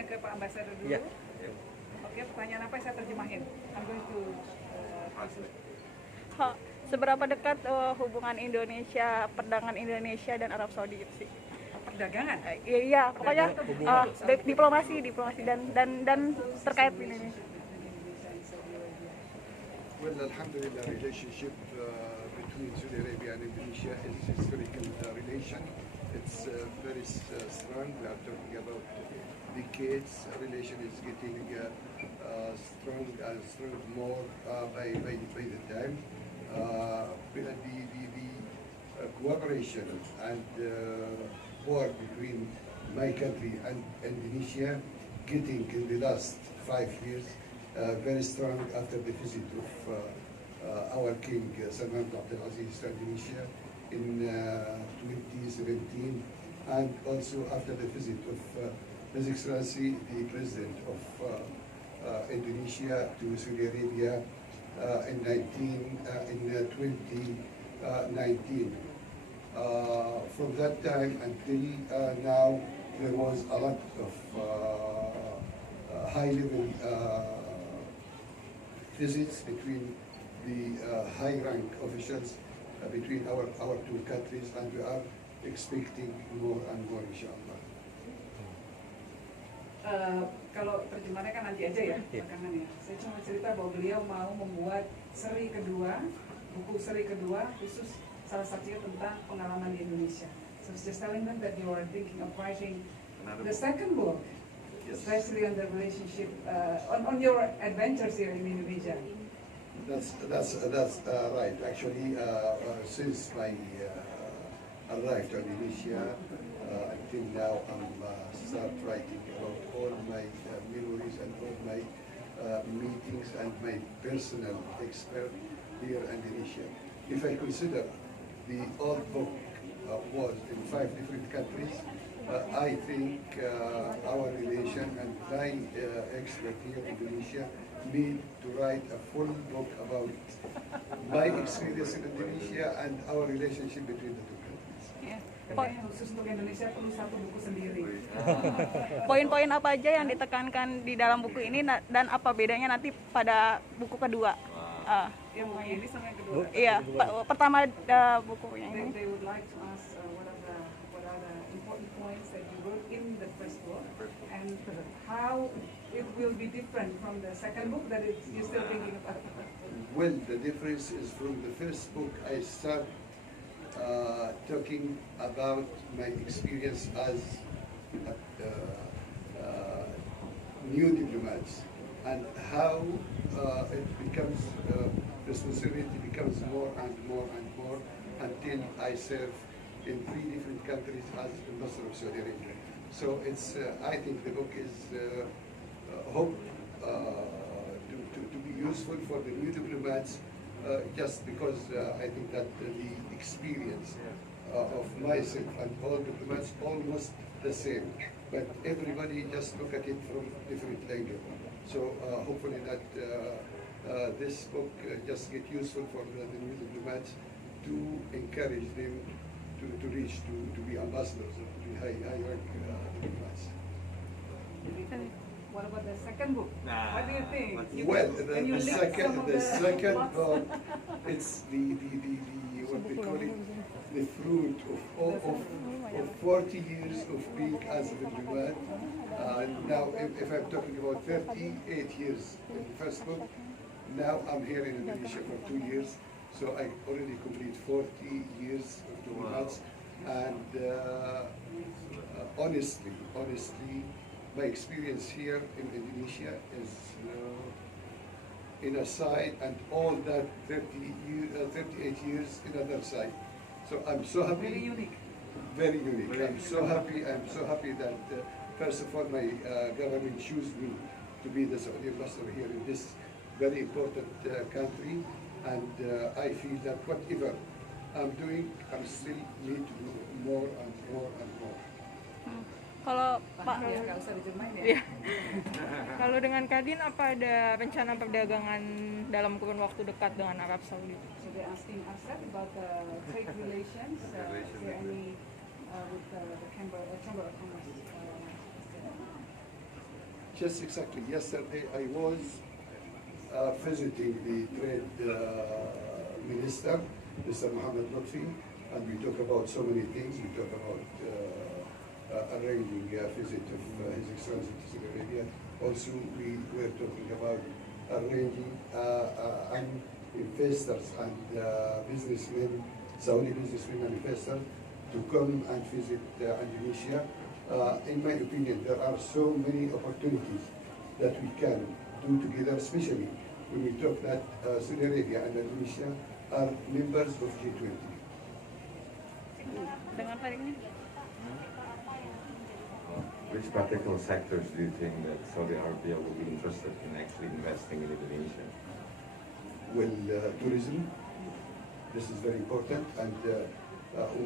tanya ke Pak Ambassador dulu. Yeah. Oke, pertanyaan apa yang saya terjemahin? I'm going to translate. Seberapa dekat hubungan Indonesia, perdagangan Indonesia dan Arab Saudi itu sih? Perdagangan? Iya, pokoknya diplomasi dan terkait ini. Well, alhamdulillah, relationship between Saudi Arabia and Indonesia is a historical relation. It's very strong. We are talking about decades. Relation is getting strong and strong more by the time. The cooperation and war between my country and Indonesia getting in the last 5 years very strong after the visit of our King Salman bin Abdulaziz to Indonesia in 2017, and also after the visit of His Excellency the President of Indonesia to Saudi Arabia in 2019. From that time until now, there was a lot of high-level visits between the high-rank officials between our two countries, and we are expecting more and more, inshallah. Kalau terjemahannya kan nanti aja ya, belakangan ya. Saya cuma cerita bahwa beliau mau membuat seri kedua, buku seri kedua khusus salah satunya tentang pengalaman di Indonesia. So just telling them that you are thinking of writing the second book, especially on the relationship, on your adventures here in Indonesia. That's right. Actually, since my arrived in Indonesia until now, I'm start writing about all my memories and all my meetings and my personal expert here in Indonesia. If I consider the old book was in 5 different countries, I think our relation and my expert here in Indonesia need to write a full book about my experience in Indonesia and our relationship between the two countries. Khusus untuk Indonesia perlu satu buku sendiri. Poin-poin apa aja yang ditekankan di dalam buku ini dan apa bedanya nanti pada buku kedua? Yang ini sama yang kedua. Iya, pertama bukunya ini. They would like to ask what are the important points that you wrote in the first book, and how it will be different from the second book that you're still thinking about. Well, the difference is from the first book I start talking about my experience as new diplomats and how it becomes responsibility becomes more and more and more until I serve in 3 different countries as Ambassador of Saudi Arabia. So it's I think the book is hope to be useful for the new diplomats, just because I think that the experience of myself and all diplomats almost the same, but everybody just look at it from different angle. So hopefully that this book just get useful for the new diplomats to encourage them to reach to be ambassadors, to be high rank diplomats. What about the second book? What do you think? Well, the second book, it's the what they call it, the fruit of 40 years of being as a diplomat. Now, if I'm talking about 38 years in the first book, now I'm here in Indonesia for 2 years, so I already complete 40 years of diplomats, and honestly, my experience here in Indonesia is in a side, and all that 38 years in other side. So I'm so happy. Very unique. Very unique. I'm so happy that first of all my government chose me to be the Saudi ambassador here in this very important country, and I feel that whatever I'm doing, I still need to do more and more and more. Kalau Pak, nggak usah dijemain ya. Kalau dengan Kadin, apa ada rencana perdagangan dalam kurun waktu dekat dengan Arab Saudi? So they're asking us about the trade relations. Is there any with the Chamber of Commerce? Just exactly. Yesterday I was visiting the trade minister, Mr. Mohammed Lutfi, and we talk about so many things. We talk about arranging a visit of His Excellency to Saudi Arabia. Also, we were talking about arranging investors and businessmen, Saudi businessmen and investors, to come and visit Indonesia. In my opinion, there are so many opportunities that we can do together, especially when we talk that Saudi Arabia and Indonesia are members of G20. Dengan Pak ini. Which particular sectors do you think that Saudi Arabia will be interested in actually investing in Indonesia? Well, tourism, this is very important, and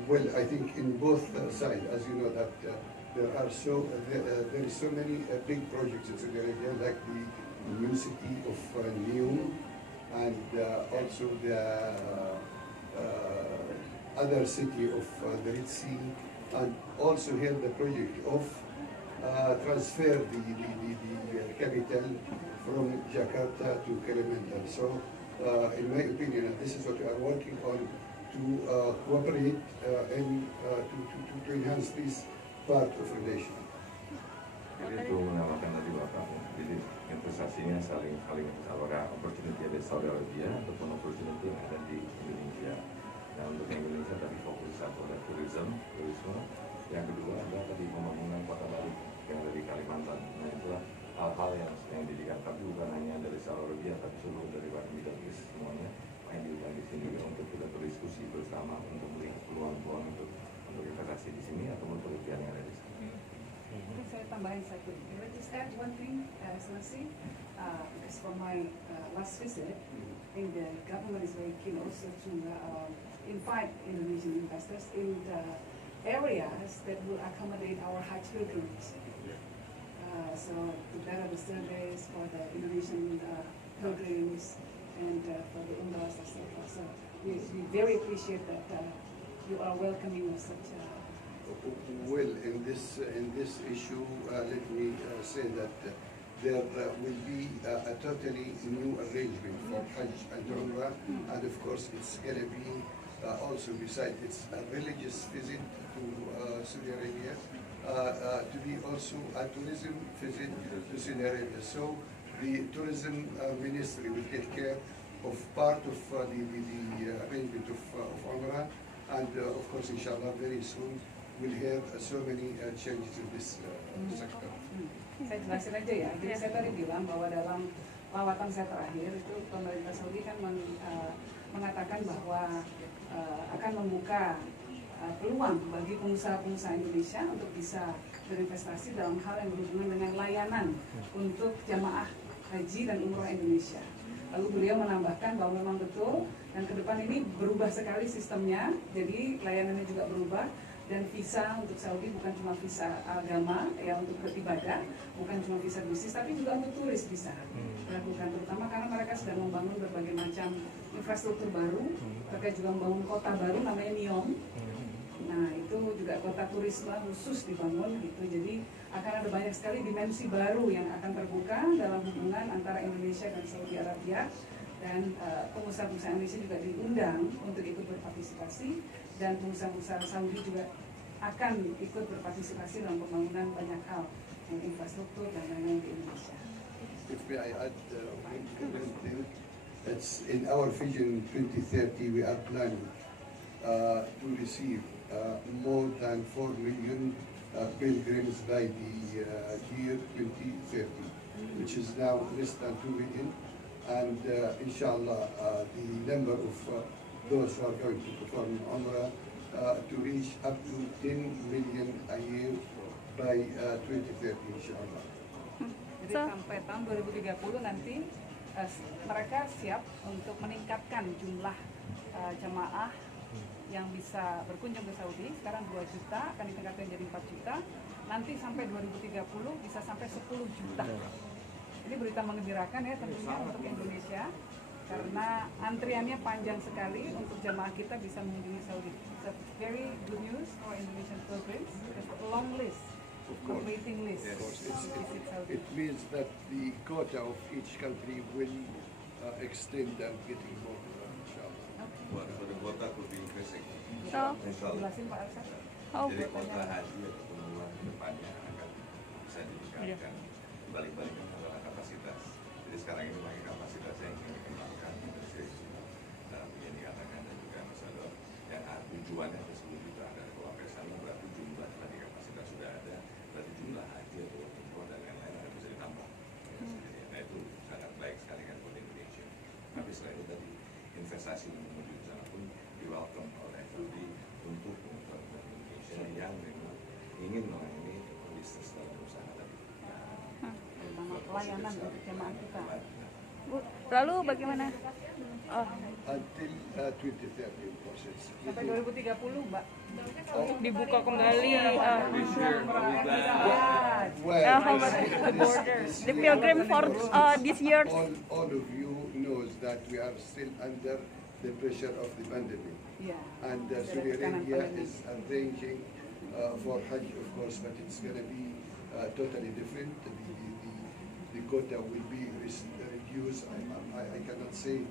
well, I think in both sides, as you know, that there is so many big projects in Saudi Arabia, like the new city of Neom, and also the other city of the Red Sea, and also here the project of transfer the capital from Jakarta to Kalimantan. So, in my opinion, and this is what we are working on, to cooperate to enhance this part of relation. Jadi itu menamakan tadi Bapak, jadi investasinya saling apakah opportunity ada di Saudi Arabia ataupun opportunity yang ada di Indonesia. Nah untuk Indonesia tadi fokus pada turisme, yang kedua adalah tadi pembangunan kota baru yang ada di Kalimantan. Nah itulah hal-hal yang didirikan, tapi bukan hanya dari Saudi Arabia, tapi seluruh dari Middle East semuanya yang diundang di sini untuk kita berdiskusi bersama untuk melihat peluang-peluang untuk investasi di sini atau untuk pekerjaan yang ada di sini. Mungkin saya tambahin satu. Can I just add one thing, Excellency? Because for my last visit, I think the government is very keen also to invite Indonesian investors in the areas that will accommodate our Hajj pilgrims. So to better the service for the Indonesian pilgrims and for the umrahs, etc. So we very appreciate that you are welcoming us such. Well, in this issue, let me say that there will be a totally new arrangement for Hajj and Umrah, and of course it's going to be also, besides it's a religious visit to Saudi Arabia, to be also a tourism visit to Saudi Arabia. So the tourism ministry will take care of part of the arrangement of Umrah, and of course, inshallah, very soon we'll have so many changes in this sector. Saya jelasin aja ya. Jadi saya tadi bilang bahwa dalam lawatan saya terakhir itu pemerintah Saudi kan mengatakan bahwa akan membuka peluang bagi pengusaha-pengusaha Indonesia untuk bisa berinvestasi dalam hal yang berhubungan dengan layanan untuk jamaah haji dan umroh Indonesia. Lalu beliau menambahkan bahwa memang betul dan ke depan ini berubah sekali sistemnya, jadi layanannya juga berubah. Dan visa untuk Saudi bukan cuma visa agama ya untuk beribadah, bukan cuma visa bisnis, tapi juga untuk turis bisa dilakukan, terutama karena mereka sedang membangun berbagai macam infrastruktur baru, mereka juga membangun kota baru namanya Neom. Nah itu juga kota turisme khusus dibangun gitu, jadi akan ada banyak sekali dimensi baru yang akan terbuka dalam hubungan antara Indonesia dan Saudi Arabia. Dan pengusaha-pengusaha Indonesia juga diundang untuk ikut berpartisipasi, dan pengusaha-pengusaha Saudi juga akan ikut berpartisipasi dalam pembangunan banyak hal, infrastruktur dan lain-lain di Indonesia. If I add one thing, it's in our vision 2030 we are planning to receive more than 4 million pilgrims by the year 2030, which is now less than 2 million. And inshallah, the number of those who are going to perform Umrah to reach up to 10 million a year by 2030, inshallah. Jadi sampai tahun 2030 nanti mereka siap untuk meningkatkan jumlah jemaah yang bisa berkunjung ke Saudi. Sekarang 2 juta, akan ditingkatkan jadi 4 juta. Nanti sampai 2030 bisa sampai 10 juta. Ini berita mengembirakan ya tentunya untuk Indonesia, karena antriannya panjang sekali untuk jemaah kita bisa mengunjungi Saudi. It's a very good news for Indonesian pilgrims. There's a long list, waiting list to visit Saudi. it means that the quota of each country will extend and getting more, inshallah. For the quota could be increasing. So, Inshallah. Jelasin Pak Elsa. oh, Jadi kota haji atau pengeluaran ke depannya akan bisa ditingkatkan, balik-balikkan adalah kapasitas. Jadi sekarang ini pakai kapasitasnya yang ingin dikembangkan, yang dikatakan dan juga masalah yang tujuannya ke 10 juta. Dan kalau sampai sana berarti jumlah tadi kapasitas sudah ada, berarti jumlah haji atau umroh dan lain-lain akan bisa ditambah. Nah itu sangat baik sekali kan buat Indonesia. Tapi selain itu tadi investasi menuju ke sana pun di welcome oleh FD untuk Indonesia yang memang ingin melayani bisnis dalam usaha tadi. Terutama pelayanan untuk jemaah kita. Bu, lalu bagaimana? Oh, Until 2030 process. Sampai 2030, Mbak. Dibuka kembali. Well, how about this- the border? The pilgrim for this year. all of you knows that we are still under the pressure of the pandemic. Iya. And Saudi Arabia is arranging for Hajj, of course, but it's going to be totally different. The quota will be reduced. I cannot say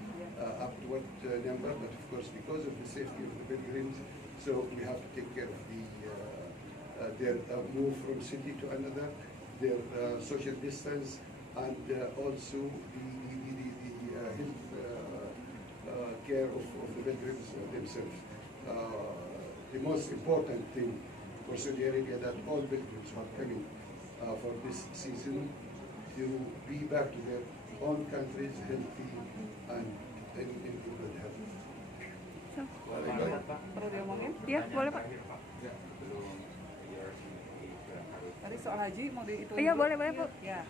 up to what number, but of course, because of the safety of the pilgrims, so we have to take care of their move from city to another, their social distance, and also the health care of the pilgrims themselves. The most important thing for Saudi Arabia that all pilgrims who are coming for this season to be back to their own countries healthy and in good health. Perlu diomongin? Ya, boleh Pak. Tadi soal haji mau itu. Iya, boleh, Bu. Ya.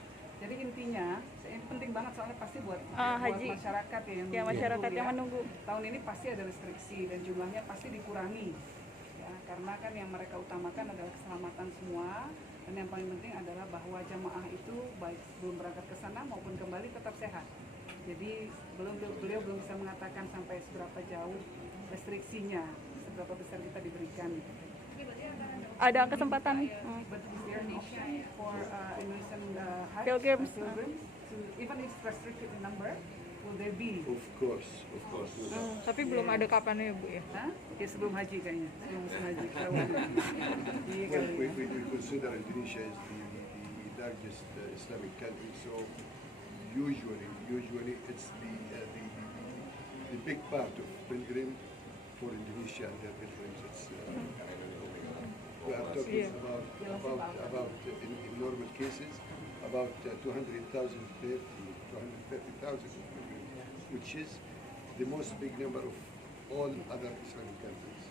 Jadi intinya, ini penting banget soalnya pasti buat haji. masyarakat ya yang Ya, masyarakat menunggu yang ya. menunggu. Tahun ini pasti ada restriksi dan jumlahnya pasti dikurangi. Ya, karena kan yang mereka utamakan adalah keselamatan semua dan yang paling penting adalah bahwa jamaah itu baik belum berangkat ke sana maupun kembali tetap sehat. Jadi beliau belum bisa mengatakan sampai seberapa jauh restriksinya, seberapa besar kita diberikan. Ada kesempatan. But is there an option for Indonesian Hajj Pilgrims. to, even if restricted in number, will there be? Of course. Tapi belum ada kapannya ya Bu ya. Hah? Ya sebelum haji kayaknya, sebelum musim haji. Iya Well, kali. we consider Indonesia as the largest Islamic country, so usually it's the big part of pilgrim for Indonesia and their pilgrims. It's, we are talking about in normal cases about 200,000 there to 230,000 pilgrims, which is the most big number of all other Islamic countries.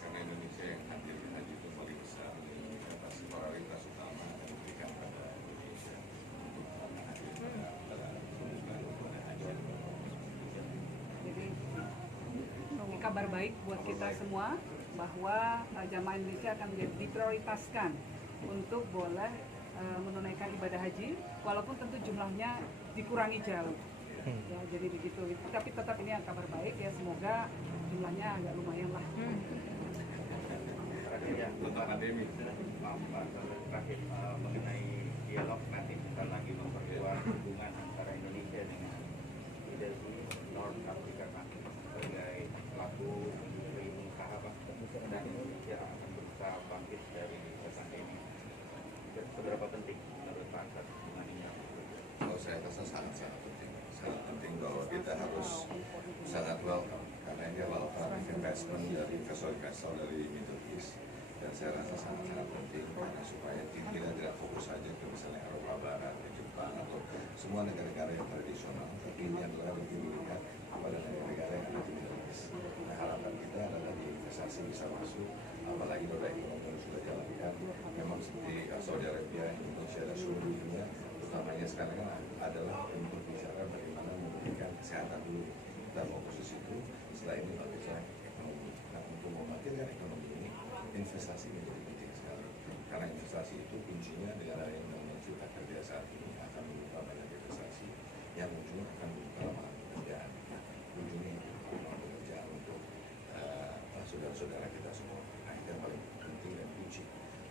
Karena Indonesia yang hadir haji itu paling besar, pasti prioritas utama akan diberikan pada Indonesia untuk hadir pada haji. Jadi ini kabar baik buat kita semua bahwa jamaah Indonesia akan menjadi diprioritaskan untuk boleh menunaikan ibadah haji, walaupun tentu jumlahnya dikurangi jauh. Ya, jadi begitu. Tapi tetap ini yang kabar baik ya, semoga jumlahnya agak lumayan lah. Untuk pandemi. Maaf Pak, terakhir mengenai dialog nanti kita lagi memperkuat hubungan antara Indonesia dengan North Africa sebagai pelaku industri usaha Pak, dan Indonesia akan berusaha bangkit dari pandemi. Seberapa penting menurut Pak hubungan ini? Kalau saya rasa sangat penting bahwa kita harus sangat welcome karena ini adalah investment dari investor dari Middle East. Dan saya rasa sangat penting karena supaya kita tidak fokus saja ke misalnya Eropa Barat, ke Jepang atau semua negara-negara yang tradisional, tapi ini adalah lebih melihat kepada negara-negara yang ada di Middle East. Nah, harapan kita adalah di investasi bisa masuk, apalagi roda ekonomi yang sudah jalankan. Memang seperti Saudi Arabia, Indonesia dan seluruh dunia, utamanya sekarang kan adalah untuk bicara bagaimana memberikan kesehatan dulu. Kita fokus di situ. Setelah ini bagaimana ekonomi. Nah, untuk membangkitkan ekonomi ini, investasi menjadi penting sekali. Karena investasi itu kuncinya negara yang mencipta kerja saat ini akan membuka banyak investasi yang ujungnya akan membuka lapangan pekerjaan. Ujungnya itu lapangan pekerjaan untuk saudara-saudara kita semua. Nah, itu yang paling penting dan kunci.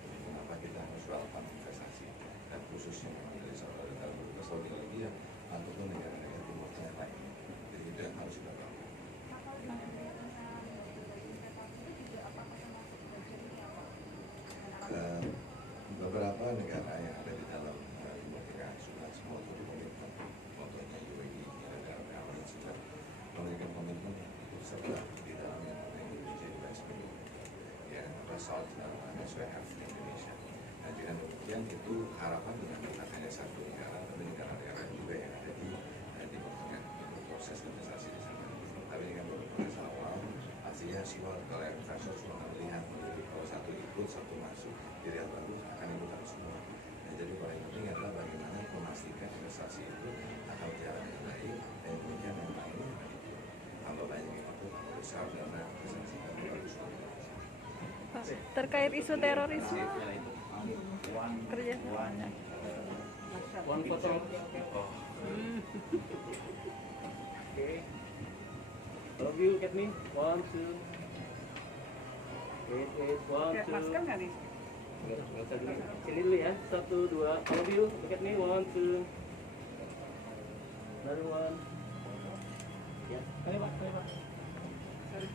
Jadi kenapa kita harus melakukan investasi dan khususnya memang dari result as we have in Indonesia. Nah, dengan demikian itu harapan dengan bukan hanya satu negara, tapi negara-negara juga yang ada di proses investasi di sana. Tapi dengan proses awal, artinya semua kalau investor semua akan melihat kalau satu ikut, satu masuk, jadi yang baru akan ikutan semua. Nah, jadi paling penting adalah bagaimana memastikan investasi itu akan berjalan dengan baik, dan kemudian yang lainnya tambah banyak itu besar karena investasi akan bagus. Pak, terkait isu terorisme kerjasamanya. One photo. Oh. Okay. All of you look at me. 1, 2. Wait, 1, Kayak 2. masker nggak nih? Nggak usah dulu. Sini dulu ya. 1, 2. All of you look at me. 1, 2. Another one. Ya. Ayo Pak. Sorry.